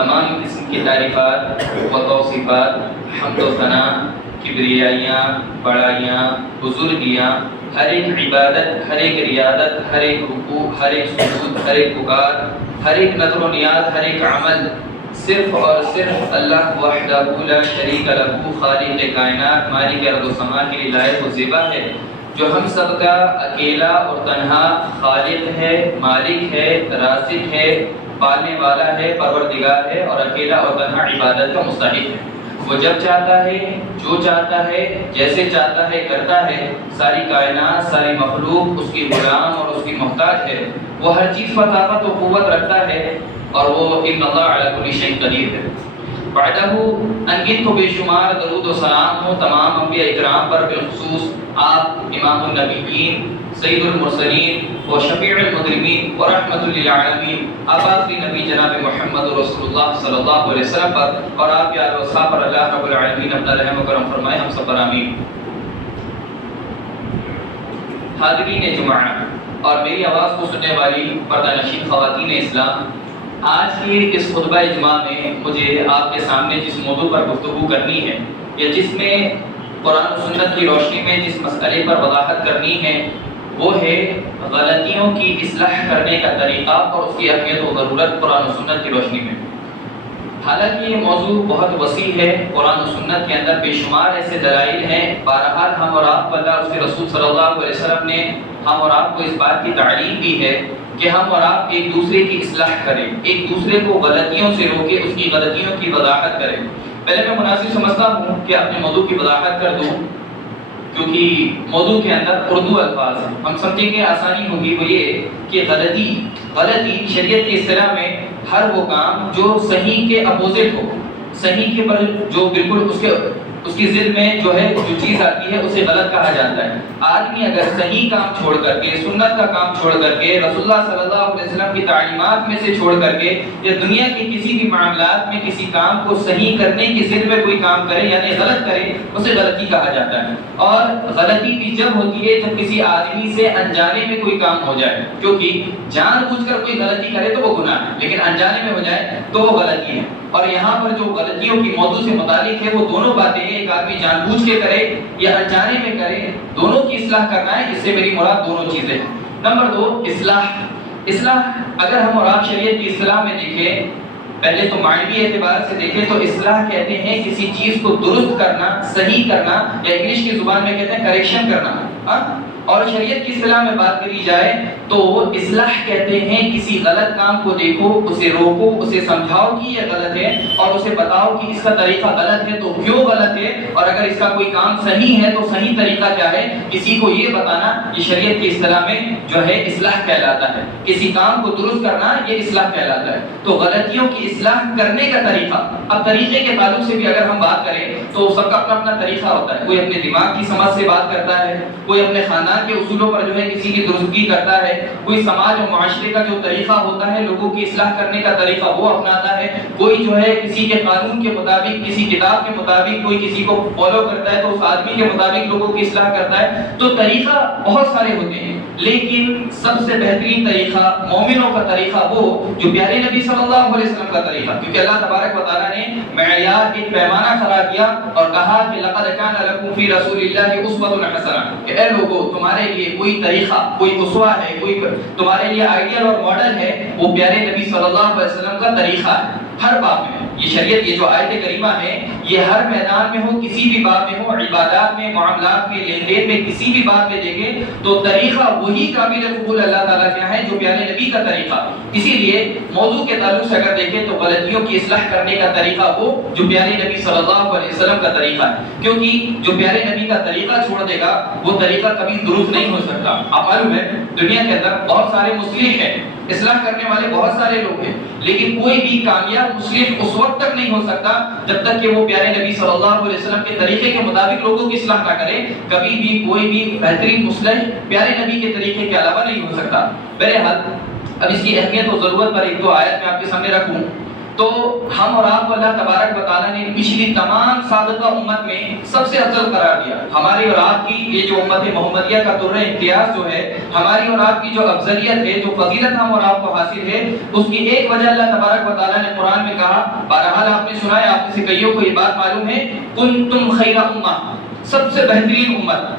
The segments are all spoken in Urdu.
تمام قسم کی تعریفات و توصیفات، حمد و ثنا، کبریائیاں، بڑائیاں، بزرگیاں، ہر ایک عبادت، ہر ایک ریادت، ہر ایک رکوع، ہر ایک سجود، ہر ایک پکار، ہر ایک نظر و نیاز، ہر ایک عمل صرف اور صرف اللہ وحدہ لا شریک لہ خالق کائنات مالک ارض و سما کے لیے لائق و زیبا ہے، جو ہم سب کا اکیلا اور تنہا خالق ہے، مالک ہے، رازق ہے، پالنے والا ہے، پروردگار ہے، اور اکیلا اور تنہا عبادت کا مستحق ہے۔ وہ جب چاہتا ہے، جو چاہتا ہے، جیسے چاہتا ہے کرتا ہے۔ ساری کائنات، ساری مخلوق اس کی غلام اور اس کی محتاج ہے۔ وہ ہر چیز پر طاقت و قوت رکھتا ہے، اور وہ ان اللہ علی کل شیء قدیر ہے۔ بعدہ انگن کو بے شمار درود و سلام ہو تمام انبیاء اکرام پر، بالخصوص آپ امام النبیین، سید المرسلین و شفیع المذنبین و رحمت للعالمین، آپ آخری نبی جناب محمد رسول اللہ صلی اللہ علیہ وسلم پر اور آپ کے آل و اصحاب پر اللہ رب العالمین اپنا رحم و کرم فرمائے، ہم سب پر آمین۔ حاضرین جمعہ اور میری آواز کو سننے والی پردہ نشین خواتین اسلام، آج کی اس خطبہ جمعہ میں مجھے آپ کے سامنے جس موضوع پر گفتگو کرنی ہے، یا جس میں قرآن و سنت کی روشنی میں جس مسئلے پر وضاحت کرنی ہے، وہ ہے غلطیوں کی اصلاح کرنے کا طریقہ اور اس کی اہمیت و ضرورت قرآن و سنت کی روشنی میں۔ حالانکہ یہ موضوع بہت وسیع ہے، قرآن و سنت کے اندر بے شمار ایسے دلائل ہیں، بہرحال ہم اور آپ کو اللہ اور اس کے رسول صلی اللہ علیہ وسلم نے ہم اور آپ کو اس بات کی تعلیم دی ہے کہ ہم اور آپ ایک دوسرے کی اصلاح کریں، ایک دوسرے کو غلطیوں سے روکے، اس کی غلطیوں کی وضاحت کریں۔ پہلے میں مناسب سمجھتا ہوں کہ اپنے موضوع کی وضاحت کر دوں، کیونکہ موضوع کے اندر اردو الفاظ ہیں، ہم سمجھیں گے آسانی ہوگی۔ وہ یہ کہ غلطی شریعت کی اصطلاح میں ہر وہ کام جو صحیح کے اپوزٹ ہو، صحیح کے پر جو بالکل اس کی ضد میں جو ہے جو چیز آتی ہے اسے غلط کہا جاتا ہے۔ آدمی اگر صحیح کام چھوڑ کر کے، سنت کا کام چھوڑ کر کے، رسول اللہ صلی اللہ علیہ وسلم کی تعلیمات میں سے چھوڑ کر کے، یا دنیا کے کسی بھی معاملات میں کسی کام کو صحیح کرنے کی ضد میں کوئی کام کرے یعنی غلط کرے، اسے غلطی کہا جاتا ہے۔ اور غلطی بھی جب ہوتی ہے جب کسی آدمی سے انجانے میں کوئی کام ہو جائے، کیونکہ جان بوجھ کر کوئی غلطی کرے تو وہ گناہ ہے، لیکن انجانے میں ہو جائے تو وہ غلطی ہے۔ اور یہاں پر جو غلطیوں کی موضوع سے متعلق ہے وہ دونوں باتیں ہیں، ایک آدمی جان بوجھ کے کرے یا انجانے میں کرے، دونوں کی اصلاح کرنا ہے، اس سے میری مراد دونوں چیزیں ہیں۔ نمبر 2، اصلاح اگر ہم اور آپ شریعت کی اصلاح میں دیکھیں، پہلے تو معنوی اعتبار سے دیکھیں تو اصلاح کہتے ہیں کسی چیز کو درست کرنا، صحیح کرنا، یا انگلش کی زبان میں کہتے ہیں کریکشن کرنا۔ اور شریعت کی اصطلاح میں بات کری جائے تو اصلاح کہتے ہیں کسی غلط کام کو دیکھو، اسے روکو، اسے سمجھاؤ کہ یہ غلط ہے، اور اسے بتاؤ کہ اس کا طریقہ غلط ہے تو کیوں غلط ہے، اور اگر اس کا کوئی کام صحیح ہے تو صحیح طریقہ کیا ہے، کسی کو یہ بتانا، یہ شریعت کی اصطلاح میں جو ہے اصلاح کہلاتا ہے۔ کسی کام کو درست کرنا یہ اصلاح کہلاتا ہے۔ تو غلطیوں کی اصلاح کرنے کا طریقہ، اب طریقے کے تعلق سے بھی اگر ہم بات کریں تو سب کا اپنا اپنا طریقہ ہوتا ہے، کوئی اپنے دماغ کی سمجھ سے بات کرتا ہے، کوئی اپنے خاندان کے اصولوں پر جو ہے کسی کی درستگی کرتا ہے، کوئی سماج اور معاشرے کا جو طریقہ ہوتا ہے لوگوں کی اصلاح کرنے کا طریقہ وہ اپناتا ہے، کوئی جو ہے کسی کے قانون کے مطابق، کسی کتاب کے مطابق، کوئی کسی کو فالو کرتا ہے تو اس آدمی کے مطابق لوگوں کی اصلاح کرتا ہے۔ تو طریقہ بہت سارے ہوتے ہیں، لیکن سب سے بہترین طریقہ مومنوں کا طریقہ وہ جو پیارے نبی صلی اللہ علیہ وسلم کا طریقہ، کیونکہ اللہ تبارک و تعالیٰ نے معیار ایک پیمانہ کھڑا کیا اور کہا کہ لقد کان لکم فی رسول اللہ اسوۃ حسنہ، کہ اے لوگوں تمہارے لیے کوئی طریقہ، کوئی اسوہ ہے، کوئی تمہارے لیے آئیڈیل اور ماڈل ہے، وہ پیارے نبی صلی اللہ علیہ وسلم کا طریقہ ہے۔ ہر باب میں یہ شریعت، یہ جو آیت کریمہ ہے یہ ہر میدان میں ہو، کسی بھی باب میں ہو، عبادات میں، معاملات میں، لین دین میں، کسی بھی بات میں دیکھیں تو طریقہ وہی قابل قبول اللہ تعالیٰ کیا ہے جو پیارے نبی کا طریقہ۔ اسی لیے موضوع کے تعلق سے اگر دیکھیں تو غلطیوں کی اصلاح کرنے کا طریقہ وہ جو پیارے نبی صلی اللہ علیہ وسلم کا طریقہ ہے، کیونکہ جو پیارے نبی کا طریقہ چھوڑ دے گا وہ طریقہ کبھی درست نہیں ہو سکتا۔ آپ معلوم ہے دنیا کے اندر بہت سارے مصلح ہیں، اصلاح کرنے والے بہت سارے لوگ ہیں، لیکن کوئی بھی کامیاب مصلح اس وقت تک نہیں ہو سکتا جب تک کہ وہ پیارے نبی صلی اللہ علیہ وسلم کے طریقے کے مطابق لوگوں کی اصلاح نہ کرے۔ کبھی بھی کوئی بھی بہترین مصلح پیارے نبی کے طریقے کے علاوہ نہیں ہو سکتا۔ بہرحال اب اس کی اہمیت و ضرورت پر ایک دو آیت میں آپ کے سامنے رکھوں۔ تو ہم اور آپ کو اللہ تبارک و تعالیٰ نے پچھلی تمام سابقہ امت میں سب سے افضل قرار دیا. ہماری اور آپ کی یہ جو امت محمدیہ کا درہ امتیاز جو ہے، ہماری اور آپ کی جو افضلیت ہے، جو فضیلت ہم اور آپ کو حاصل ہے، اس کی ایک وجہ اللہ تبارک و تعالیٰ نے قرآن میں کہا. بہرحال آپ نے سنا ہے، آپ میں سے کئیوں کو یہ بات معلوم ہے، کنتم خیر امہ، سب سے بہترین امت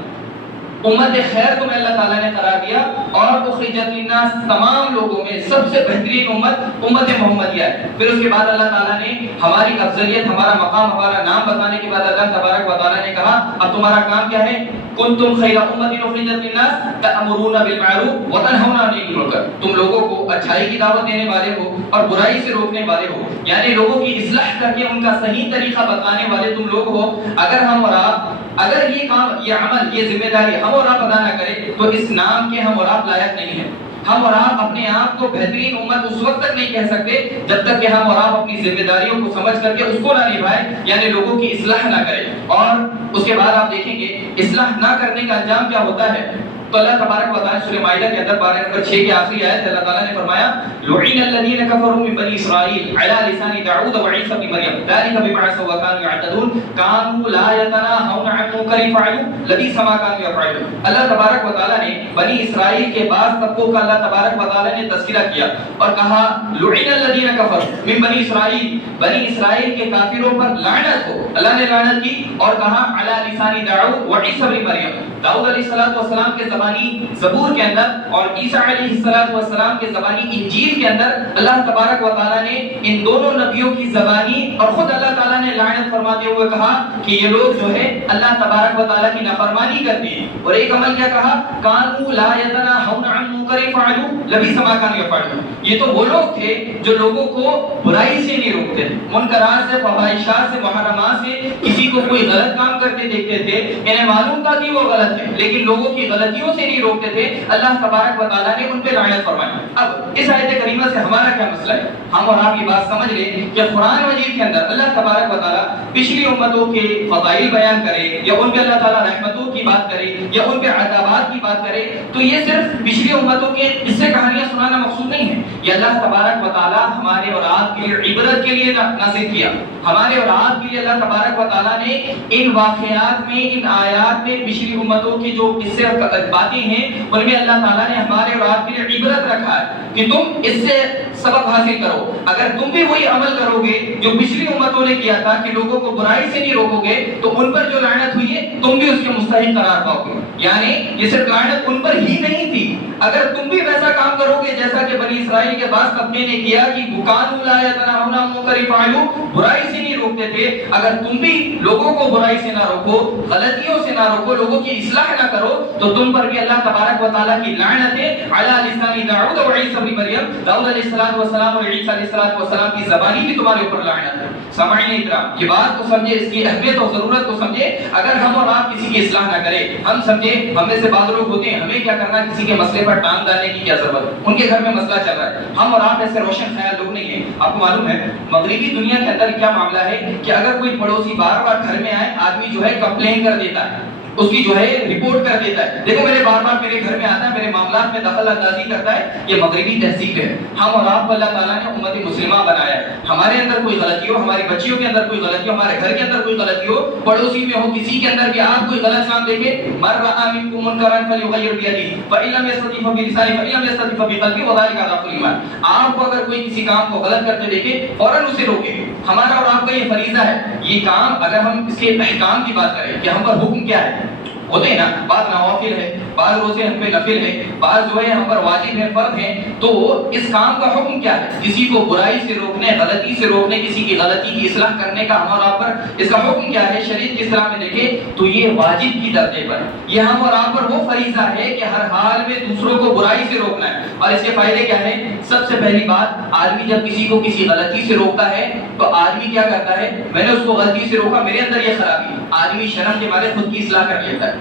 خیر تمہیں اللہ تعالیٰ نے قرار دیا. اور اخرجت للناس، تمام لوگوں میں سب سے بہترین امت محمدیہ ہے. پھر اس کے بعد اللہ تعالیٰ نے ہماری افضلیت، ہمارا مقام، ہمارا نام بتانے کے بعد اللہ تبارک و تعالیٰ نے کہا اب تمہارا کام کیا ہے؟ کنتم خیر امۃ اخرجت للناس تأمرون بالمعروف وتنہون عن المنکر، تم لوگوں کو اچھائی کی دعوت دینے والے ہو اور برائی سے روکنے والے ہو، یعنی لوگوں کی اصلاح کر کے ان کا صحیح طریقہ بتانے والے تم لوگ ہو. اگر ہم اور آپ، اگر یہ کام، یہ عمل، یہ ذمہ داری ہم اور آپ ادا نہ کریں تو اس نام کے ہم اور آپ لائق نہیں ہیں. ہم اور آپ اپنے آپ کو بہترین امت اس وقت تک نہیں کہہ سکتے جب تک کہ ہم اور آپ اپنی ذمہ داریوں کو سمجھ کر کے اس کو نہ نبھائیں، یعنی لوگوں کی اصلاح نہ کریں. اور اس کے بعد آپ دیکھیں گے اصلاح نہ کرنے کا انجام کیا ہوتا ہے. تو اللہ تبارک و تعالیٰ سورہ مائدہ کے اندر بارہ نمبر 6 کی آخری آیت اللہ تعالیٰ نے فرمایا لعن الذین کفروا من بنی اسرائیل علی لسان داؤد و عیسی بن مریم ذلک بما عصوا وكانوا يعتدون كانوا لا يتناهون عن منکر فعلوه لبئس ما كانوا يفعلون. اللہ تبارک و تعالیٰ نے بنی اسرائیل کے بعض طبقوں کا اللہ تبارک و تعالیٰ نے تذکرہ کیا اور کہا لعن الذین کفروا من بنی اسرائیل، بنی اسرائیل کے کافروں پر لعنت ہو. اللہ نے لعنت کی اور کہا علی لسان داؤد و عیسی بن مریم، داؤد علیہ السلام کے زبانی زبور کے اندر اور عیسیٰ علیہ السلام کے زبانی انجیل کے اندر اللہ تبارک و تعالیٰ نے ان دونوں نبیوں کی زبانی اور خود اللہ تعالیٰ نے لعنت فرماتے ہوئے کہا کہ یہ لوگ جو ہے اللہ تبارک و تعالیٰ کی نافرمانی کرتے ہیں. اور ایک عمل کیا کہا کانوا لا يتناهون عن منکر فعلوه لبئس ما كانوا يفعلون. یہ تو وہ لوگ تھے جو لوگوں کو برائی سے نہیں روکتے تھے، منکرات سے، فواحشات سے، محرمات سے. کسی کو کوئی غلط کام کرتے دیکھتے تھے، انہیں معلوم تھا کہ وہ غلط ہے لیکن لوگوں کی غلطیوں سے نہیں روکتے تھے. اللہ تبارک و تعالیٰ نے ان پہ لعنت فرمائی. اب اس آیت کریمہ سے ہمارا کیا مسئلہ ہے؟ ہم اور آپ یہ بات سمجھ لیں کہ قرآن مجید کے اندر اللہ تبارک و تعالیٰ پچھلی امتوں کے فضائل بیان کرے یا ان پہ اللہ تعالیٰ رحمتوں کی بات کرے یا ان پہ عذابات کی بات کرے تو یہ صرف پچھلی امتوں کے قصے کہانیاں سنانا مقصود نہیں ہے. یہ اللہ تبارک و تعالیٰ ہمارے اور آپ کے لیے عبرت کے لیے نازل کیا. ہمارے اور آپ کے لیے اللہ تبارک و تعالیٰ نے ان واقعات میں، ان آیات میں پچھلی امتوں کی جو قصے اور باتیں ہیں ان میں اللہ تعالیٰ نے ہمارے اور آپ کے لیے عبرت رکھا ہے کہ تم اس سے سبق حاصل کرو. اگر تم بھی وہی عمل کرو گے جو پچھلی امتوں نے کیا تھا کہ لوگوں کو برائی سے نہیں روکو گے تو ان پر جو لعنت ہوئی ہے تم بھی اس کے مستحق قرار پاؤ گے. یعنی یہ صرف لعنت ان پر ہی نہیں تھی، اگر تم بھی ویسا کام کرو گے جیسا کہ بنی اسرائیل کے بعض طبقے نے کیا کہ کانوا لا يتناهون عن منکر فعلوه، برائی سے نہیں روکتے تھے، اگر تم بھی لوگوں کو برائی سے نہ روکو، غلطیوں سے نہ روکو، لوگوں کی اصلاح نہ کرو تو تم پر بھی اللہ تبارک و تعالیٰ کی لعنت ہے. علی لسان داؤد و عیسی بن مریم، داؤد علیہ السلام اور عیسیٰ علیہ السلام کی زبانی بھی تمہارے اوپر لعنت ہے. سامعین اکرام، یہ بات کو سمجھے، اس کی اہمیت اور ضرورت کو سمجھے. اگر ہم اور آپ کسی کی اصلاح نہ کریں، ہم سمجھے ہم میں سے بعض لوگ ہوتے ہیں ہمیں کیا کرنا، کسی کے مسئلے پر ٹانگ ڈالنے کی کیا ضرورت ہے، ان کے گھر میں مسئلہ چل رہا ہے. ہم اور آپ ایسے روشن خیال لوگ نہیں ہیں. آپ کو معلوم ہے مغربی دنیا کے اندر کیا معاملہ ہے کہ اگر کوئی پڑوسی بار بار گھر میں آئے، آدمی جو ہے کمپلین کر دیتا ہے، اس کی جو ہے رپورٹ کر دیتا ہے، دیکھو میرے بار بار میرے گھر میں آتا ہے، میرے معاملات میں دخل اندازی کرتا ہے. یہ مغربی تہذیب ہے. ہم اور آپ کو اللہ تعالیٰ نے امت مسلمہ بنایا ہے. ہمارے اندر کوئی غلطی ہو، ہماری بچیوں کے اندر کوئی غلطی ہو، ہمارے گھر کے اندر کوئی غلطی ہو، پڑوسی میں ہو، کسی کے اندر بھی آپ کوئی غلط کام دیکھیں، من رأى منکم منکرا فلیغیرہ بیدہ فإن لم یستطع فبلسانہ فإن لم یستطع فبقلبہ وذلک اضعف الایمان. آپ کو اگر کوئی کسی کام کو غلط کرتے دیکھے فوراً اسے روکیں. ہمارا اور آپ کا یہ فریضہ ہے. یہ کام اگر ہم اس کے احکام کی بات کریں کہ ہم پر حکم کیا ہے، ہوتے ہیں نا، بعض نوافل ہے، بعض روزے ہم پہ نفل ہے، بعض جو ہے ہم پر واجب ہے، فرض ہے. تو اس کام کا حکم کیا ہے؟ کسی کو برائی سے روکنے، غلطی سے روکنے، کسی کی غلطی کی اصلاح کرنے کا ہم اور آپ پر اس کا حکم کیا ہے؟ شریعت کی اصطلاح میں دیکھیں تو یہ واجب کی درجے پر، یہ ہم اور آپ پر وہ فریضہ ہے کہ ہر حال میں دوسروں کو برائی سے روکنا ہے. اور اس کے فائدے کیا ہیں؟ سب سے پہلی بات، آدمی جب کسی کو کسی غلطی سے روکتا ہے تو آدمی کیا کرتا ہے، میں نے اس کو غلطی سے روکا، میرے اندر یہ خرابی، آدمی شرم کے مارے خود کی اصلاح کر لیتا ہے.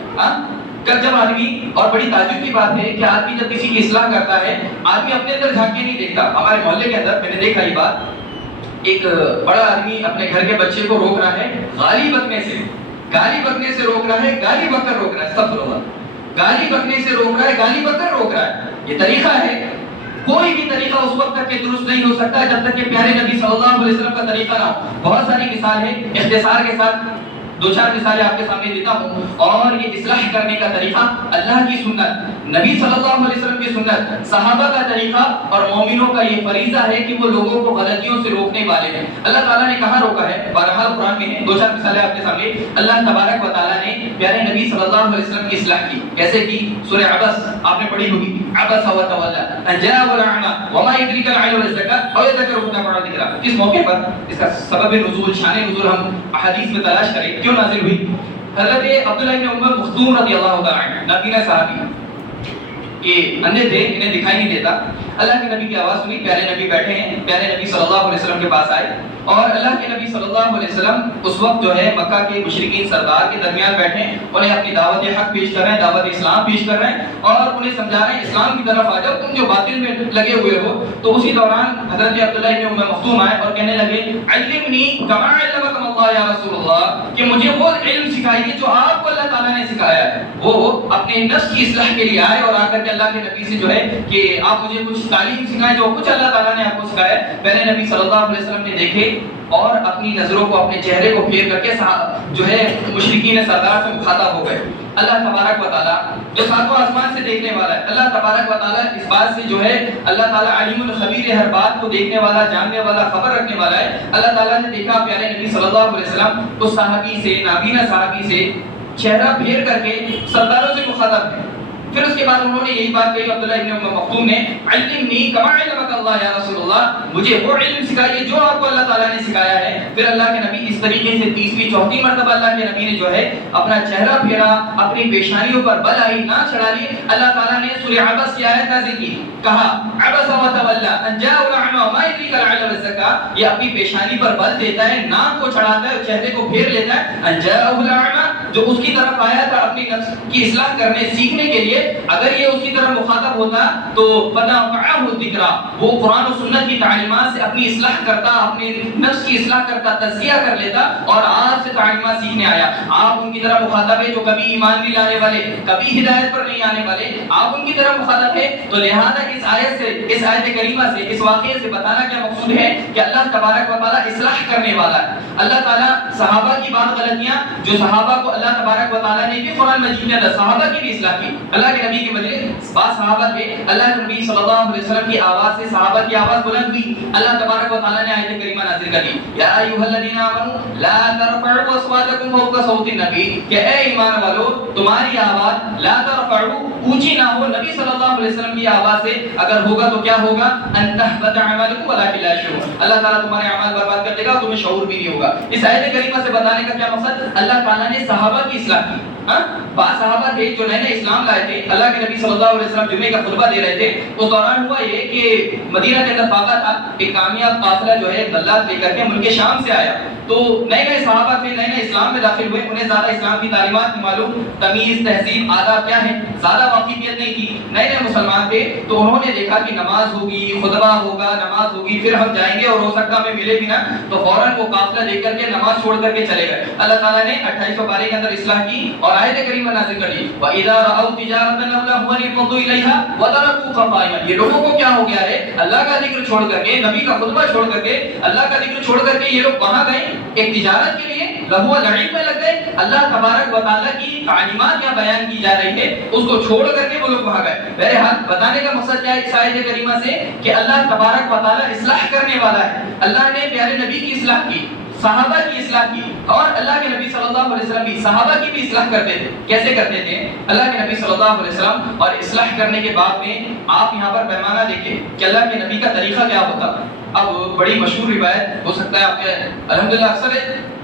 جب آدمی، اور بڑی تعجب کی بات ہے کہ آدمی جب کسی کی اصلاح کرتا ہے، آدمی اپنے اندر جھانک کے نہیں دیکھتا. ہمارے محلے کے اندر میں نے دیکھا یہ بات، ایک بڑا آدمی اپنے گھر کے بچے کو روک رہا ہے گالی بکنے سے، گالی بکنے سے روک رہا ہے، گالی بک کر روک رہا ہے، سب لوگ گالی بکنے سے روک رہا ہے، گالی بک کر روک رہا ہے. یہ طریقہ ہے. کوئی بھی طریقہ اس وقت تک کہ درست نہیں ہو سکتا جب تک کہ پیارے نبی صلی اللہ علیہ وسلم کا طریقہ نہ ہو. بہت ساری مثال ہے، اختصار کے ساتھ دو چار مثالیں آپ کے سامنے دیتا ہوں. اور یہ اصلاح کرنے کا طریقہ اللہ کی سنت، نبی صلی اللہ علیہ وسلم کی سنت، صحابہ کا طریقہ اور مومنوں کا یہ فریضہ ہے کہ وہ لوگوں کو غلطیوں سے روکنے والے ہیں. اللہ تعالیٰ نے کہاں روکا ہے؟ بہرحال قرآن میں ہے. دو چار مثالیں آپ کے سامنے. اللہ تبارک و تعالیٰ نے پیارے نبی صلی اللہ علیہ وسلم کی اصلاح کی. کیسے کی؟ سورہ عبس آپ نے پڑھی ہوگی. عبس و تولی ان جاءہ الاعمى وما يدريك لعله يزكى او يذكر فتنفعه الذكرى. اس موقع پر اس کا سبب نزول، شان نزول ہم احادیث میں تلاش کریں کیوں نازل ہوئی. حضرت عبداللہ بن ام مختوم رضی اللہ تعالیٰ عنہ نابینا صحابی، یہ اندھے تھے، انہیں دکھائی نہیں دیتا. اللہ کے نبی کی آواز سنی، پیارے نبی بیٹھے ہیں، پیارے نبی صلی اللہ علیہ وسلم کے پاس آئے اور اللہ کے نبی صلی اللہ علیہ وسلم اس وقت جو ہے مکہ کے مشرکین سردار کے درمیان بیٹھے ہیں، انہیں اپنی دعوت حق پیش کر رہے ہیں، دعوت اسلام پیش کر رہے ہیں اور انہیں سمجھا رہے ہیں اسلام کی طرف آ جاؤ، تم جو باطل میں لگے ہوئے ہو. تو اسی دوران حضرت عبداللہ بن ام مختوم آئے اور کہنے لگے علمنی کما علمکم اللہ یا رسول اللہ، کہ مجھے وہ علم سکھائیے جو آپ کو اللہ تعالیٰ نے سکھایا ہے. وہ اپنے نفس کی اصلاح کے لیے آئے اور آ کر کے اللہ کے نبی سے جو ہے کہ آپ مجھے کچھ تعلیم سکھائیں جو کچھ اللہ تعالیٰ نے آپ کو سکھایا. پہلے نبی صلی اللہ علیہ وسلم نے دیکھے اور اپنی نظروں کو اپنے چہرے کو پھیر کر کے جو ہے مشرکین سردار سے مخاطب ہو گئے. اللہ تبارک و تعالیٰ جو ساتواں آسمان سے دیکھنے والا ہے، اللہ تبارک و تعالیٰ اس بات سے جو ہے اللہ تعالیٰ علیم الخبیر، ہر بات کو دیکھنے والا، جاننے والا، خبر رکھنے والا ہے. اللہ تعالیٰ نے دیکھا پیارے نبی صلی اللہ علیہ وسلم اس صحابی سے، نابینا صحابی سے چہرہ پھیر کر کے سرداروں سے مخاطب ہے. پھر اس کے بعد انہوں نے یہی بات کہی عبداللہ ابن ام مختوم نے علمنی کما علمک اللہ یا رسول اللہ، مجھے وہ علم سکھائیے جو آپ کو اللہ تعالیٰ نے سکھایا ہے. پھر اللہ کے نبی اس طریقے سے تیسری چوتھی مرتبہ اللہ کے نبی نے جو ہے اپنا چہرہ پھیرا، اپنی پیشانیوں پر بل آئی، ناک چڑھا لی. اللہ تعالیٰ نے سورہ عبس کی آیت نازل کی، کہا عبس و تولی ان جاءہ الاعمى وما يدريك لعله يزكى. یہ اپنی پیشانی پر بل دیتا ہے، ناک کو چڑھاتا ہے، چہرے کو پھیر لیتا ہے. ان جاءہ الاعمى، جو اس کی طرف آیا تھا اپنی نفس کی اصلاح کرنے سیکھنے کے لیے، اگر یہ اس کی طرف مخاطب ہوتا تو فنفعه الذکریٰ، وہ قرآن و سنت کی تعلیمات سے اپنی اصلاح کرتا، اپنی نفس کی اصلاح کرتا، تزکیہ کر لیتا اور آپ سے تعلیمات سیکھنے آیا. آپ ان کی طرف مخاطب ہے جو کبھی ایمان نہیں لانے والے، کبھی ہدایت پر نہیں آنے والے، آپ ان کی طرف مخاطب ہے. تو لہذا اس آیت سے، اس آیت کریمہ سے، اس واقعے سے بتانا کیا مقصود ہے کہ اللہ تبارک و تعالیٰ اصلاح کرنے والا ہے. اللہ تعالیٰ صحابہ کی بعض غلطیاں جو صحابہ کو اللہ تبارک و تعالیٰ نے بھی قرآن مجید میں صحابہ کی بھی اصلاح کی. اللہ کے نبی کے مجلس بعض صحابہ تھے، اللہ کے نبی صلی اللہ علیہ وسلم کی آواز سے صحابہ کی آواز بلند ہوئی. اللہ تبارک و تعالیٰ نے آیت کریمہ نازل کر دی، یا ایھا الذین آمنوا لا ترفعوا اصواتکم فوق صوت النبی، کہ اے ایمان والو تمہاری آواز لا ترفعوا، اونچی نہ ہو نبی صلی اللہ علیہ وسلم کی آواز سے. اگر ہوگا تو کیا ہوگا؟ ان تحبط اعمالکم ولکن لا تشعرون، اللہ تعالیٰ تمہارے اعمال برباد کر دے گا، تمہیں شعور بھی نہیں ہوگا. اس آیت کریمہ سے بتانے کا کیا مقصد؟ اللہ تعالیٰ نے صحابہ کی اصلاح کی. بعض صحابہ تھے جو نئے نئے اسلام لائے تھے، اللہ کے نبی صلی اللہ علیہ وسلم جمعے کا خطبہ دے رہے تھے. اس دوران ہوا یہ کہ مدینہ کے اندر فاقہ تھا، ایک کامیاب قافلہ جو ہے غلات لے کر کے ملک شام سے آیا. تو نئے نئے صحابہ تھے، نئے نئے اسلام میں داخل ہوئے، انہیں زیادہ اسلام کی تعلیمات کی معلوم، تمیز، تہذیب، آداب کیا ہے زیادہ واقفیت نہیں تھی. نئے نئے مسلمان تھے تو انہوں نے دیکھا کہ نماز ہوگی، خطبہ ہوگا، نماز ہوگی، پھر ہم جائیں گے اور ہو سکتا ہمیں ملے بھی نہ، تو فوراً وہ قافلہ لے کر کے نماز چھوڑ کر کے چلے گئے. اللہ تعالیٰ نے 28 پارے کے اندر اصلاح کی اور آیت کریمہ نازل کر دی، وَإِذَا رَأَوْا تِجَارَةً أَوْ لَهْوًا انفضوا إِلَيْهَا وَتَرَكُوكَ قَائِمًا. یہ لوگوں کو کیا ہو گیا ہے؟ اللہ کا ذکر چھوڑ کر کے، نبی کا خطبہ چھوڑ کر کے، اللہ کا ذکر چھوڑ کر کے یہ لوگ کہاں گئے؟ ایک تجارت کے لیے، لہو و لعب میں لگ گئے. اللہ تبارک و تعالیٰ کی تعلیمات کیا بیان کی جا رہی ہے اس کو چھوڑ کر کے وہ لوگ وہاں گئے. بہرحال بتانے کا مقصد کیا ہے اس آیت کریمہ سے؟ کہ اللہ تبارک و تعالیٰ اصلاح کرنے والا ہے. اللہ نے پیارے نبی کی اصلاح کی، صحابہ کی اصلاح کی، اور اللہ کے نبی صلی اللہ علیہ وسلم بھی صحابہ کی بھی اصلاح کرتے تھے. کیسے کرتے تھے؟ اللہ کے نبی صلی اللہ علیہ وسلم اور اصلاح کرنے کے بعد میں آپ یہاں پر پیمانہ دیکھیں کہ اللہ کے نبی کا طریقہ کیا ہوتا تھا. اب بڑی مشہور روایت ہو سکتا ہے آپ کے الحمدللہ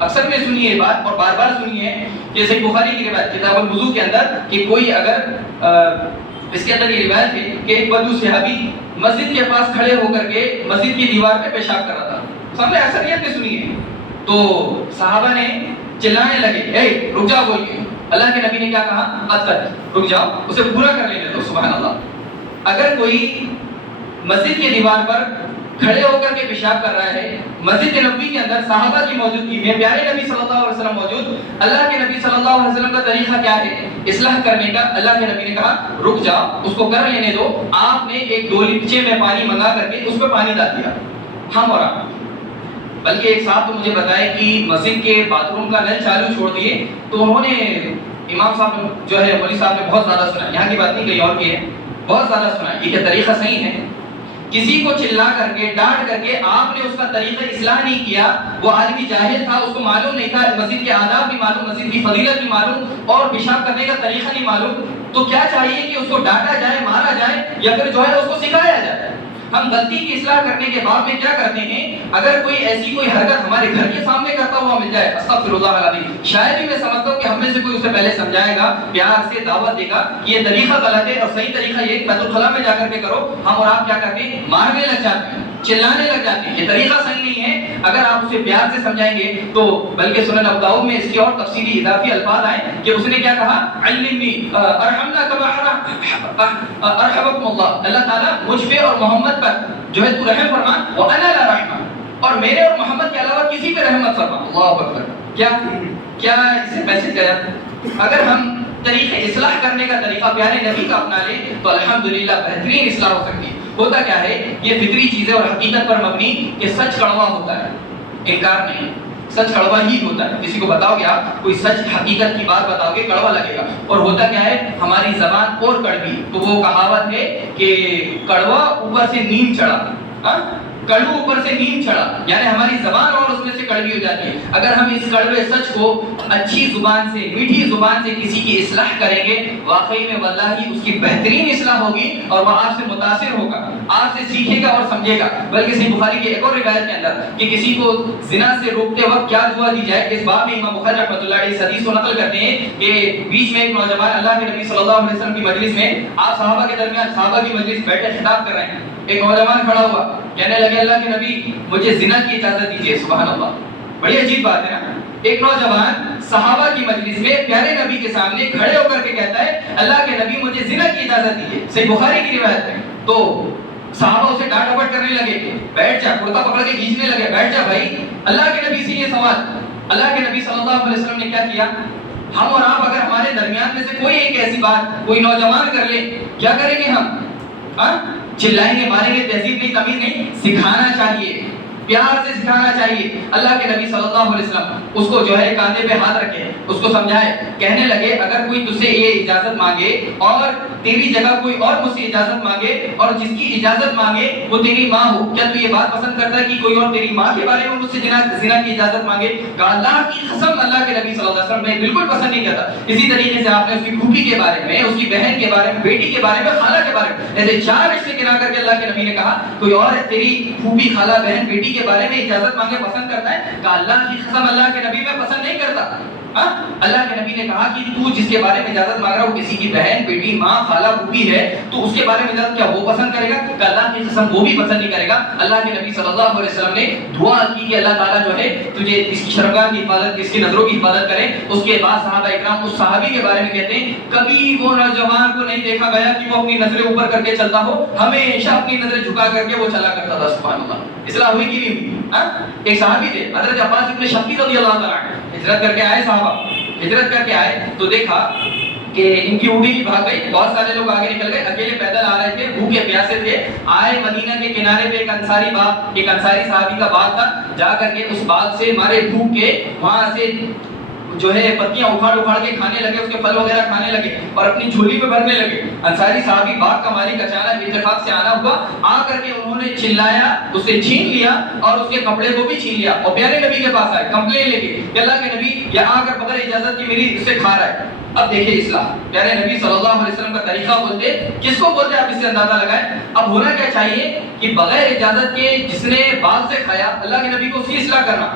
اکثر نے سنی ہے یہ بات اور بار بار سنی ہے، جیسے بخاری کی روایت کتاب الوضو کے اندر کہ کوئی اگر اس کے اندر یہ روایت ہے کہ ایک بدو صحابی مسجد کے پاس کھڑے ہو کر کے مسجد کی دیوار پہ پیشاب کر رہا تھا. سب نے اکثریت نے سنی ہے. تو صحابہ نے چلانے لگے، اے رک جاؤ بول کے. اللہ کے نبی نے کیا کہا؟ قد رک جاؤ، اسے پورا کر لینے دو. سبحان اللہ. اگر کوئی مسجد کی دیوار پر کھڑے ہو کر کے پیشاب کر رہا ہے، مسجد نبوی کے اندر صحابہ کی موجودگی میں پیارے نبی صلی اللہ علیہ وسلم موجود، اللہ کے نبی صلی اللہ علیہ وسلم کا طریقہ کیا ہے اصلاح کرنے کا؟ اللہ کے نبی نے کہا رک جاؤ، اس کو کر لینے دو۔ آپ نے ایک ڈولیچے میں پانی منگا کر کے اس پہ پانی ڈال دیا، ہم اور آپ۔ بلکہ ایک صاحب تو مجھے بتائے کہ مسجد کے باتھ روم کا نل چالو چھوڑ دیے، تو انہوں نے امام صاحب جو ہے مولوی صاحب نے بہت زیادہ سنا، یہاں کی بات نہیں کہیں اور کی ہے، بہت زیادہ سنا، یہ کیا طریقہ صحیح ہے؟ کسی کو چلا کر کے ڈانٹ کر کے آپ نے اس کا طریقہ اصلاح نہیں کیا، وہ آدمی جاہل تھا، اس کو معلوم نہیں تھا، مسجد کے آداب نہیں معلوم، مسجد کی فضیلت نہیں معلوم، اور پیشاب کرنے کا طریقہ نہیں معلوم، تو کیا چاہیے کہ اس کو ڈانٹا جائے، مارا جائے، یا پھر جو ہے اس کو سکھایا جائے؟ ہم غلطی کی اصلاح کرنے کے بعد میں کیا کرتے ہیں؟ اگر کوئی ایسی کوئی حرکت ہمارے گھر کے سامنے کرتا ہوا مل جائے، استغفر اللہ العظیم، شاید ہی میں سمجھتا ہوں کہ ہم میں سے کوئی اسے پہلے سمجھائے گا، پیار سے دعوت دے گا کہ یہ طریقہ غلط ہے اور صحیح طریقہ یہ بیت الخلاء میں جا کر کے کرو۔ ہم اور آپ کیا کرتے ہیں؟ مارنے لگ جاتے ہیں، چلانے لگ جاتے ہیں، یہ طریقہ صحیح نہیں ہے۔ اگر آپ اسے پیار سے سمجھائیں گے تو بلکہ سنن ابو داؤد میں اس کی اور تفصیلی اضافی الفاظ آئے کہ اس نے کیا کہا؟ علمنی ارحمنا کما ارحمکم اللہ، اللہ تعالیٰ مجھ پہ اور محمد پر جو ہے تو رحم فرما، وانا لا رحمہ، اور میرے اور محمد کے علاوہ کسی پہ رحم مت فرما۔ اللہ اکبر، کیا اسے میسج گیا؟ اگر ہم طریقے اصلاح کرنے کا طریقہ پیارے نبی کا اپنا لیں تو الحمدللہ بہترین اصلاح ہو سکتی ہے۔ ہوتا کیا ہے؟ یہ فطری چیزیں اور حقیقت پر مبنی کہ سچ کڑوا ہوتا ہے، انکار نہیں، سچ کڑوا ہی ہوتا ہے۔ کسی کو بتاؤ گے آپ کوئی سچ حقیقت کی بات بتاؤ گے، کڑوا لگے گا۔ اور ہوتا کیا ہے؟ ہماری زبان اور کڑوی، تو وہ کہاوت ہے کہ کڑوا اوپر سے نیم چڑھا، کڑو اوپر سے نیم چڑھا، یعنی ہماری زبان اور اس میں سے کڑوی ہو جاتی ہے۔ اگر ہم اس کڑوے سچ کو اچھی زبان سے، میٹھی زبان سے کسی کی اصلاح کریں گے، واقعی میں واللہ اس کی بہترین اصلاح ہوگی اور وہ آپ سے متاثر ہوگا، آپ سے سیکھے گا اور سمجھے گا۔ بلکہ صحیح بخاری کی ایک اور روایت کے اندر کہ کسی کو زنا سے روکتے وقت کیا دعا دی جائے، اس باب میں امام بخاری رحمۃ اللہ علیہ اس حدیث کو نقل کرتے ہیں کہ بیچ میں ایک نوجوان اللہ کے نبی صلی اللہ علیہ وسلم کی مجلس میں، آپ صحابہ کے درمیان صحابہ کی مجلس بیٹھے خطاب کر رہے ہیں، ایک نوجوان کھڑا ہوا کہنے لگے اللہ کے نبی مجھے زنا کی اجازت دیجیے۔ سبحان اللہ، بڑی عجیب بات ہے نا، ایک نوجوان صحابہ کی مجلس میں پیارے نبی کے سامنے کھڑے ہو کر کے کہتا ہے اللہ کے نبی مجھے زنا کی اجازت دیجیے، صحیح بخاری کی روایت ہے۔ تو صحابہ اسے ڈانٹ ڈپٹ کرنے لگے، بیٹھ جا، کرتا پکڑ کے کھینچنے لگے، بیٹھ جا بھائی، اللہ کے نبی سے یہ سوال۔ اللہ کے نبی صلی اللہ علیہ وسلم نے کیا کیا؟ ہم اور آپ اگر ہمارے درمیان میں سے کوئی ایک ایسی بات کوئی نوجوان کر لے، کیا کریں گے ہم؟ چلائیں گے، ماریں گے، تہذیب نہیں، تمیز نہیں، سکھانا چاہیے، پیار سے سکھانا چاہیے۔ اللہ کے نبی صلی اللہ علیہ وسلم اس کو جو ہے کاندھے پہ ہاتھ رکھے، اس کو سمجھائے، کہنے لگے اگر کوئی تجھ سے یہ اجازت مانگے اور تیری جگہ کوئی اور مجھ سے اجازت مانگے اور جس کی اجازت مانگے وہ تیری ماں ہو، کیا تو یہ بات پسند کرتا ہے کہ کوئی اور تیری ماں کے بارے میں مجھ سے زنا کی اجازت مانگے؟ کہا اللہ کی قسم اللہ کے نبی صلی اللہ علیہ وسلم نے بالکل پسند نہیں کرتا۔ اسی طریقے سے آپ نے اس کی پھوپھی کے بارے میں، اس کی بہن کے بارے میں، بیٹی کے بارے میں، خالہ کے بارے میں، ایسے چار رشتے گنا کر کے اللہ کے نبی نے کہا کوئی اور تیری پھوپھی، خالہ، بہن، بیٹی کے بارے میں اجازت مانگے پسند کرتا ہے؟ کہا اللہ کی قسم اللہ کے نبی میں پسند نہیں کرتا۔ اللہ کے نبی نے کہا کہ تو جس کے بارے میں اجازت مانگ رہا ہے وہ کسی کی بہن، بیٹی، ماں، خالہ، پھوپھی ہے، تو اس کے بارے میں اجازت کیا وہ پسند کرے گا؟ کہ اللہ کی قسم وہ بھی پسند نہیں کرے گا۔ اللہ کے نبی صلی اللہ علیہ وسلم نے دعا کی کہ اللہ تعالیٰ جو ہے تجھے اس کی شرمگاہ کی حفاظت، اس کی نظروں کی حفاظت کرے۔ اس کے بعد صحابہ اکرام اس صحابی کے بارے میں کہتے ہیں کبھی وہ نوجوان کو نہیں دیکھا گیا کہ وہ اپنی نظریں اوپر کر کے چلتا ہو، ہمیشہ اپنی نظریں جھکا کر کے وہ چلا کرتا تھا۔ سبحان اللہ، اصلاح ہوئی کہ نہیں ہوئی؟ ایک صحابی تھے حضرت عباس ابن شقیق رضی اللہ تعالیٰ عنہ، ہجرت کر کے آئے، صحابہ ہجرت کر کے آئے تو دیکھا کہ ان کی اونٹنی بھاگ گئی، بہت سارے لوگ آگے نکل گئے، اکیلے پیدل آ رہے تھے، بھوکے پیاسے تھے، آئے مدینہ کے کنارے پہ ایک انصاری باغ، ایک انصاری صحابی کا باغ تھا، جا کر کے اس باغ سے مارے بھوک کے وہاں سے جو ہے پتیاں اکھاڑ کے کھانے لگے، اس کے پھل وغیرہ کھانے لگے اور اپنی جھولی میں بھرنے لگے۔ انصاری صحابی باغ کا مالک اچانک اتفاق سے آنا ہوا، آ کر کے انہوں نے چلایا، اسے چھین لیا اور اس کے کپڑے کو بھی چھین لیا اور پیارے نبی کے پاس آئے کمپلین لے کے کہ اللہ کے نبی یہ آ کر بغیر اجازت کی میری اس سے کھا رہا ہے۔ اب دیکھیں اصلاح، پیارے نبی صلی اللہ علیہ وسلم کا طریقہ بولتے، کس کو بولتے آپ اس سے اندازہ لگائیں۔ اب ہونا کیا چاہیے کہ بغیر اجازت کے جس نے باغ سے کھایا، اللہ کے نبی کو اس کی اصلاح کرنا۔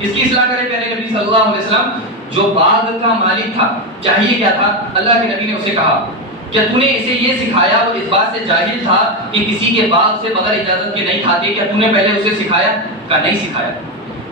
کس کی اصلاح کرے پیارے نبی صلی اللہ علیہ وسلم؟ جو باغ کا مالک تھا، چاہیے کیا تھا؟ اللہ کے نبی نے اسے کہا کیا تو نے اسے یہ سکھایا، وہ اس بات سے جاہل تھا کہ کسی کے باغ سے بغیر اجازت کے نہیں کھاتے، کیا تو نے پہلے اسے سکھایا؟ کہا نہیں سکھایا۔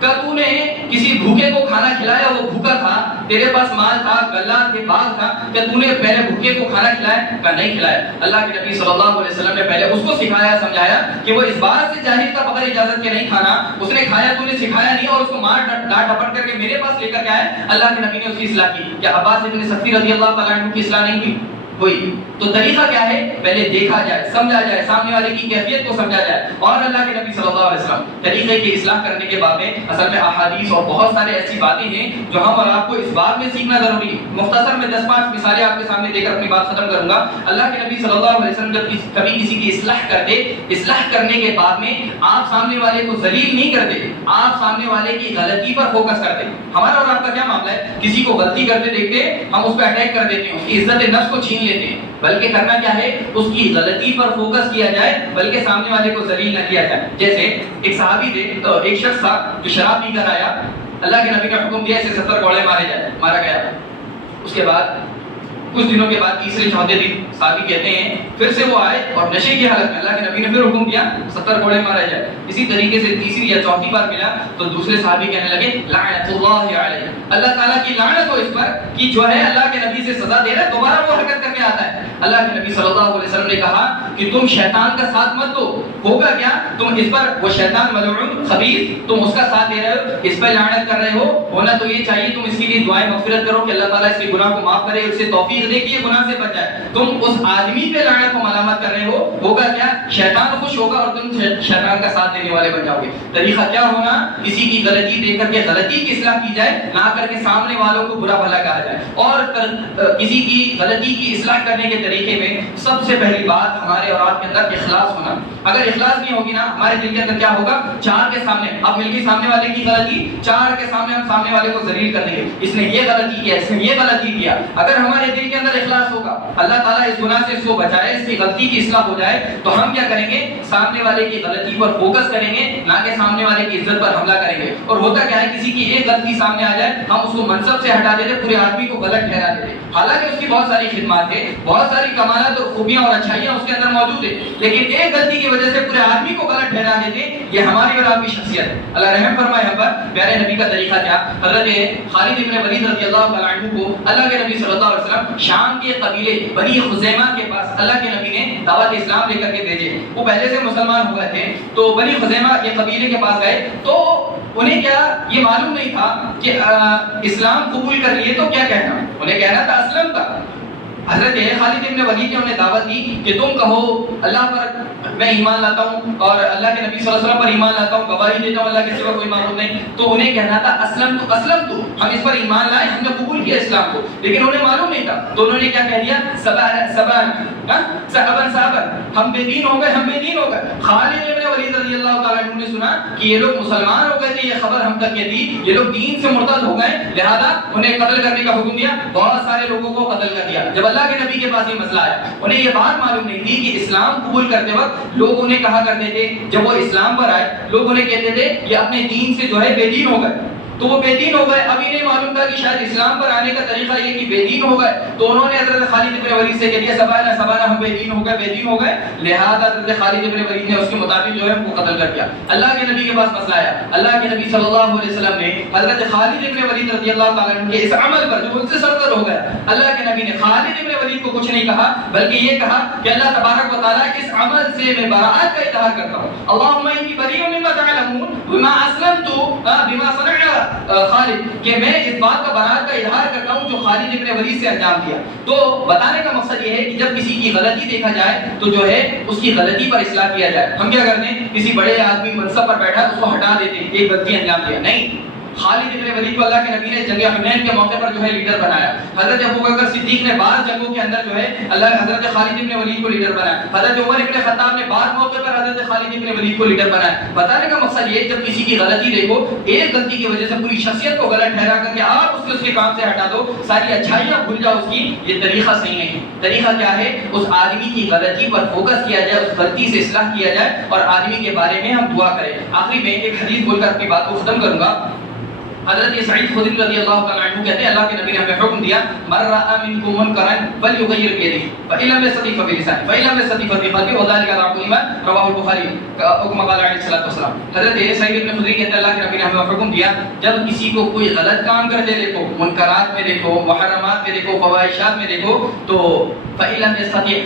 کہا تو نے کسی بھوکے کو کھانا کھلایا، وہ بھوکا تھا، تیرے پاس مال تھا، غلہ تھے، باغ تھا، کیا تو نے پہلے بھوکے کو کھانا کھلایا؟ کہا نہیں کھلایا۔ اللہ کے نبی صلی اللہ علیہ وسلم نے پہلے اس کو سکھایا، سمجھایا کہ وہ اس بات سے جاہل تھا بغیر اجازت کے نہیں کھانا، اس نے کھایا تو نے سکھایا نہیں اور اس کو مار ڈانٹ ڈپٹ کر کے میرے پاس لے کر کے آئے، اللہ کے نبی نے اس کی اصلاح کی. کیا عباس ابن صفی رضی اللہ تعالیٰ عنہ کی اصلاح نہیں ہوئی؟ ہوئی. تو طریقہ کیا ہے؟ پہلے دیکھا جائے، سمجھا جائے، سامنے والے کی کیفیت کو سمجھا جائے. اور اللہ کے نبی صلی اللہ علیہ وسلم طریقے کی اصلاح کرنے کے باب میں اصل میں احادیث اور بہت سارے ایسی باتیں ہیں جو ہم اور آپ کو اس باب میں سیکھنا ضروری ہے. مختصر میں 10-5 مثالیں آپ کے سامنے دے کر اپنی بات ختم کروں گا. اللہ کے نبی صلی اللہ علیہ وسلم جب کبھی کسی کی اصلاح کرتے، اصلاح کرنے کے بعد میں آپ سامنے والے کو ذلیل نہیں کرتے، آپ سامنے والے کی غلطی پر فوکس کرتے. ہمارا اور آپ کا کیا معاملہ ہے؟ کسی کو غلطی کرتے دیکھتے ہم اس پہ اٹیک کر دیتے ہیں، اس کی عزت نفس کو چھین لیتے ہیں. بلکہ کرنا کیا ہے؟ اس کی غلطی پر فوکس کیا جائے، بلکہ سامنے والے کو ذلیل نہ کیا جائے. جیسے ایک صحابی تھے، ایک شخص تھا جو شراب پی کر آیا، اللہ کے نبی نے حکم دیا اسے 70 کوڑے مارا گیا. اس کے بعد کچھ دنوں کے بعد تیسرے چوتھے دن صحابی کہتے ہیں پھر سے وہ آئے اور نشے کی حالت میں اللہ کے نبی نے پھر حکم دیا 70 کوڑے مارے جائے. اسی طریقے سے تیسری یا چوتھی بار ملا تو دوسرے صحابی کہنے لگے لعنت اللہ علیہ، اللہ تعالیٰ کی لعنت ہو اس پر کہ جو ہے اللہ کے نبی سے سزا دے رہا ہے، دوبارہ وہ حرکت کر کے آتا ہے. اللہ کے نبی صلی اللہ علیہ وسلم نے کہا کہ تم شیطان کا ساتھ مت دو. ہوگا کیا؟ تم اس پر، وہ شیطان ملعون خبیث، تم اس کا ساتھ دے رہے ہو، اس پر لعنت کر رہے ہو. ہونا تو یہ چاہیے تم اس کے لیے دعائیں مغفرت کرو کہ اللہ تعالیٰ اس کے گناہ کو معاف کرے، اسے توفیق دے کہ یہ گناہ سے بچ جائے. تم اس آدمی پہ لعنت کو ملامت کر رہے ہو. ہوگا کیا؟ شیطان خوش ہوگا اور تم شیطان کا ساتھ دینے والے بن جاؤ گے. طریقہ کیا ہونا؟ کسی کی غلطی دیکھ کر کے غلطی کی اصلاح کی جائے، نہ کر کے سامنے والوں کو برا بھلا کہا جائے. اور کسی کی غلطی کی اصلاح کرنے کے طریقے میں سب سے پہلی بات ہمارے اور آپ کے اندر اخلاص ہونا. اگر اخلاص نہیں ہوگی نا، ہمارے دل کے اندر کیا ہوگا؟ چار کے سامنے اب مل کے سامنے والے کی غلطی، چار کے سامنے ہم سامنے والے کو ذلیل کر دیں گے، اس نے یہ غلطی کیا، اس نے یہ غلطی کیا. اگر ہمارے دل کے اندر اخلاص ہوگا، اللہ تعالیٰ اس گناہ سے اس کو بچائے، اس کی غلطی کی اصلاح ہو جائے، تو ہم کیا کریں گے؟ سامنے والے کی غلطی پر فوکس کریں گے، نہ کہ سامنے والے کی عزت پر حملہ کریں گے. اور ہوتا کیا ہے؟ کسی کی ایک غلطی سامنے آ جائے، ہم اس کو منصب سے ہٹا دیتے، پورے آدمی کو غلط ٹھہرا دیتے. حالانکہ اس کی بہت ساری خدمات ہیں، بہت ساری کمالات اور خوبیاں اور اچھائیاں اس کے اندر موجود ہیں، لیکن ایک غلطی کی وجہ سے پورے آدمی کو غلط ٹھہرا دیتے. یہ ہماری اور آپ کی شخصیت. اللہ رحم فرمائے ہم پر. پیارے نبی کا طریقہ کیا؟ حضرت خالد ابن ولید رضی اللہ تعالیٰ عنہ کو اللہ کے نبی صلی اللہ علیہ وسلم شام کے قبیلے بنی خزیمہ کے پاس اللہ کے نبی نے دعوت اسلام لے کر کے بھیجے. وہ پہلے سے مسلمان ہو گئے تھے، تو بنی خزیمہ کے قبیلے کے پاس گئے تو انہیں کیا یہ معلوم نہیں تھا کہ اسلام قبول کر لیے تو کیا کہنا. انہیں کہنا تھا اسلم کا. حضرت خالد ابن ولید نے انہیں دعوت دی کہ تم کہو اللہ پر میں ایمان لاتا ہوں اور اللہ کے نبی صلی اللہ علیہ وسلم پر ایمان لاتا ہوں، گواہی دیتا ہوں اللہ کے سوا کوئی معبود نہیں. تو انہیں کہنا تھا اسلم تو ہم اس پر ایمان لائے، ہم نے قبول کیا اسلام کو. لیکن انہیں معلوم نہیں تھا تو انہوں نے کیا کہہ دیا؟ صحابن ہم بے دین ہو گئے. خالد ابن ولید رضی اللہ تعالیٰ عنہ نے سنا کہ یہ لوگ مسلمان ہو گئے تھے، یہ خبر ہم تک یہ تھی، یہ لوگ دین سے مرتد ہو گئے، لہذا انہیں قتل کرنے کا حکم دیا. بہت سارے لوگوں کو قتل کر دیا. جب اللہ کے نبی کے پاس یہ مسئلہ آیا، انہیں یہ بات معلوم نہیں تھی کہ اسلام قبول کرتے وقت لوگ انہیں کہا کرتے تھے، جب وہ اسلام پر آئے لوگ انہیں کہتے تھے یہ اپنے دین سے جو ہے بے دین ہو گئے. تو وہ بے دین ہو گئے. اب انہیں معلوم تھا کہ شاید اسلام پر آنے کا طریقہ یہ کہ بے دین ہو گئے، تو انہوں نے حضرت خالد ابن ولید سے کہہ دیا سبانا ہم بے دین ہو گئے. لہذا حضرت خالد ابن ولید نے اس کے مطابق جو ہے وہ قتل کر دیا. اللہ کے نبی کے پاس مسئلہ آیا. اللہ کے نبی صلی اللہ علیہ وسلم نے حضرت خالد ابن ولید رضی اللہ تعالیٰ عنہ کے اس عمل پر جو ان سے سرزد ہو گیا، اللہ کے نبی نے خالد ابن ولید کو کچھ نہیں کہا، بلکہ یہ کہا کہ اللہ تبارک و تعالیٰ اس عمل سے میں براءت کا اظہار کرتا ہوں. اللہم انی بریء مما تعلمون بما اسلمت بما صنع خالد، کہ میں اس بات کا برات کا اظہار کرتا ہوں جو خالد ابن ولید سے انجام دیا. تو بتانے کا مقصد یہ ہے کہ جب کسی کی غلطی دیکھا جائے تو جو ہے اس کی غلطی پر اصلاح کیا جائے. ہم کیا کرتے ہیں؟ کسی بڑے آدمی منصب پر بیٹھا اس کو ہٹا دیتے ہیں، ایک غلطی انجام دیا. نہیں، خالد ابن ولید کو اللہ کے نبی نے جنگ حنین کے موقع پر جو ہے لیڈر بنایا. حضرت ابوبکر صدیق نے بعض جنگوں کے اندر جو ہے اللہ حضرت خالد ابن ولید کو لیڈر بنایا. حضرت عمر ابن خطاب نے بعض موقع پر حضرت خالد ابن ولید کو لیڈر بنایا. بتانے کا مقصد یہ ہے جب کسی کی غلطی دیکھو، ایک غلطی کی وجہ سے پوری شخصیت کو غلط ٹھہرا کر کے آپ اس کے کام سے ہٹا دو، ساری اچھائیاں بھول جاؤ اس کی، یہ طریقہ صحیح نہیں. طریقہ کیا ہے؟ اس آدمی کی غلطی پر فوکس کیا جائے، اس غلطی سے اصلاح کیا جائے اور آدمی کے بارے میں ہم دعا کریں. آخری میں ایک حدیث بول کر اپنی بات کو ختم کروں گا. حضرت سعید خدری رضی اللہ تعالیٰ عنہ کہتے ہیں اللہ کے نبی نے ہمیں حکم دیا من رأى منکم منکرا فلیغیر بیدہ فإن لم یستطع فبلسانہ فإن لم یستطع فبقلبہ وذلک اضعف الایمان رواہ البخاری کما قال علیہ الصلوۃ والسلام. حضرت سعید بن خدری کہتے ہیں اللہ کے نبی نے ہمیں حکم دیا جب کسی کو کوئی غلط کام کرتے دیکھو، منکرات میں دیکھو، محرمات میں دیکھو، فواحشات میں دیکھو، تو فإن لم یستطع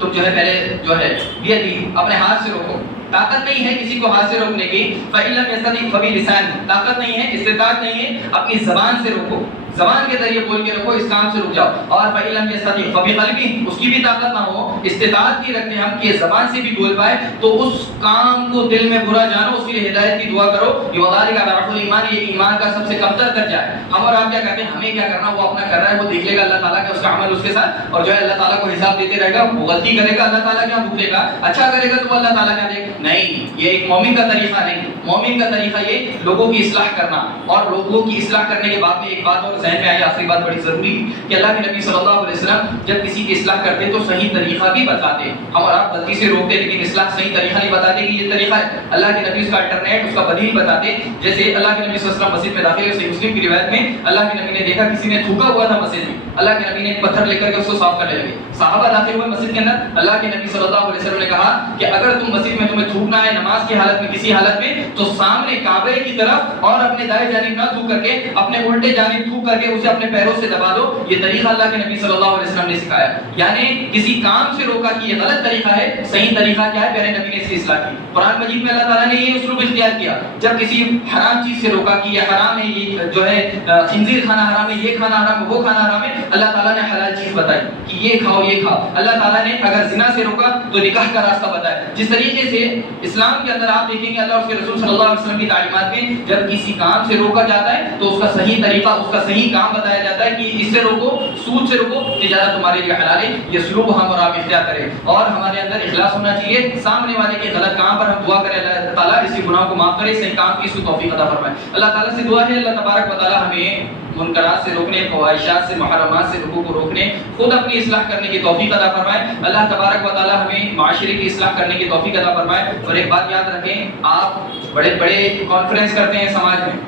تم جو ہے پہلے جو ہے بیدہ اپنے ہاتھ سے روکو، طاقت نہیں ہے کسی کو ہاتھ سے روکنے کی، فَإِن لَمْ يَسْتَطِعْ فَبِلِسَانِهِ، طاقت نہیں ہے، استطاعت نہیں ہے، اپنی زبان سے روکو، زبان کے ذریعے بول کے رکھو، اس کام سے رک جاؤ. اور فَإِن لَمْ يَسْتَطِعْ فَبِقَلْبِهِ، اس کی بھی طاقت نہ ہو، استطاعت کی رکھتے ہم کہ زبان سے بھی بول پائے، تو اس کام کو دل میں برا جانو، اس کے لیے ہدایت کی دعا کرو. یہ وَذَلِكَ ضَعْفُ الْإِيمَانِ، یہ ایمان کا سب سے کمتر درجہ ہے. ہم اور آپ کیا کہتے ہیں، ہمیں کیا کرنا، وہ اپنا کر رہا ہے، وہ دیکھ لے گا اللہ تعالیٰ کا اس کا عمل اس کے ساتھ، اور جو ہے اللہ تعالیٰ کو حساب دیتے رہے گا. وہ غلطی کرے گا اللہ تعالیٰ کیا بھگتے گا، اچھا کرے گا تو اللہ تعالیٰ کیا دے گا. نہیں، یہ ایک مومن کا طریقہ نہیں. مومن کا طریقہ یہ لوگوں کی اصلاح کرنا، اور لوگوں کی اصلاح کرنے کے بعد میں ایک بات اور ذہن میں آئی، آخری بات بڑی ضروری کہ اللہ کے نبی صلی اللہ علیہ وسلم جب کسی کی اصلاح کرتے تو صحیح طریقہ بھی بتاتے. ہم اور آپ غلطی سے روکتے لیکن اصلاح صحیح طریقہ نہیں بتاتے کہ یہ طریقہ ہے. اللہ کے نبی اس کا الٹرنیٹ، اس کا بدیل بتاتے. جیسے اللہ کے نبی صلی اللہ علیہ وسلم مسجد میں داخل ہوئے، صحیح مسلم کی روایت میں اللہ کے نبی نے دیکھا کسی نے تھوکا ہوا تھا مسجد میں، اللہ کے نبی نے ایک پتھر لے کر کے اس کو صاف کرنے لگے. صحابہ داخل ہوئے مسجد کے اندر، اللہ کے نبی صلی اللہ علیہ وسلم نے کہا کہ اگر تم مسجد میں تمہیں تھوکنا ہے نماز کی حالت میں کسی حالت میں، تو سامنے کعبے کی طرف اور اپنے دائیں جانب نہ تھوک کر کے اپنے الٹے جانب تھوک کر کے اسے اپنے پیروں سے دبا دو. یہ طریقہ اللہ کے نبی صلی اللہ علیہ وسلم نے سکھایا. یعنی کسی کام سے روکا کہ یہ غلط طریقہ ہے، صحیح طریقہ کیا ہے، پیارے نبی نے اس کی اصلاح کی. قرآن مجید میں اللہ تعالیٰ نے یہ اسلوب اختیار کیا. جب کسی حرام چیز سے روکا کہ یہ حرام ہے، یہ جو ہے خنزیر کھانا حرام ہے، یہ کھانا حرام ہے، وہ کھانا حرام ہے، اللہ تعالیٰ نے حلال چیز بتائی کہ یہ کھاؤ یہ کھاؤ. اللہ تعالیٰ نے اگر زنا سے روکا تو نکاح کا راستہ بتایا. جس طریقے سے اسلام کے اندر آپ دیکھیں گے اللہ اور اس کے رسول صلی اللہ علیہ وسلم کی تعلیمات میں جب کسی کام سے روکا جاتا ہے تو اس کا صحیح طریقہ، اس کا صحیح کام بتایا جاتا ہے کہ اس سے روکو، سود سے روکو، تجارت تمہارے لیے حلال ہے. یہ سلوک ہم اور آپ اختیار کریں، اور ہمارے اندر اخلاص ہونا چاہیے. سامنے والے کے غلط کام پر ہم دعا کریں اللہ تعالیٰ اس کے گناہ کو معاف کرے، صحیح کام کی اس کو توفیق عطا فرمائے. اللہ تعالیٰ سے دعا ہے اللہ تبارک و تعالیٰ ہمیں منکرات سے روکنے، خواہشات سے، محرمات سے لوگوں کو روکنے، خود اپنی اصلاح کرنے کی توفیق عطا فرمائے. اللہ تبارک و تعالیٰ ہمیں معاشرے کی اصلاح کرنے کی توفیق عطا فرمائے. اور ایک بات یاد رکھیں، آپ بڑے بڑے کانفرنس کرتے ہیں سماج میں،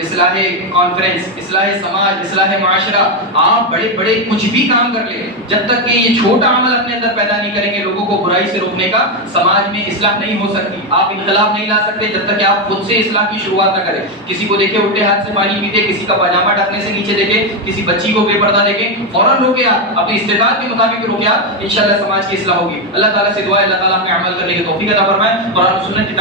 اصلاح کانفرنس، اصلاح سماج، اصلاح معاشرہ، آپ بڑے بڑے کچھ بھی کام کر لیں، جب تک کہ یہ چھوٹا عمل اپنے اندر پیدا نہیں کریں گے لوگوں کو برائی سے روکنے کا، سماج میں اصلاح نہیں ہو سکتی. آپ انقلاب نہیں لا سکتے جب تک کہ آپ خود سے اصلاح کی شروعات نہ کریں. کسی کو دیکھے الٹے ہاتھ سے پانی پیتے، کسی کا پاجامہ ڈھکنے سے نیچے دیکھے، کسی بچی کو بے پردہ دیکھیں، فوراً روکے، آپ اپنی استطاعت کے مطابق روکے، آپ انشاءاللہ سماج کی اصلاح ہوگی. اللہ تعالیٰ سے دعا ہے اللہ تعالیٰ ہمیں عمل کرنے کی توفیق عطا فرمائے. قرآن و سنت کی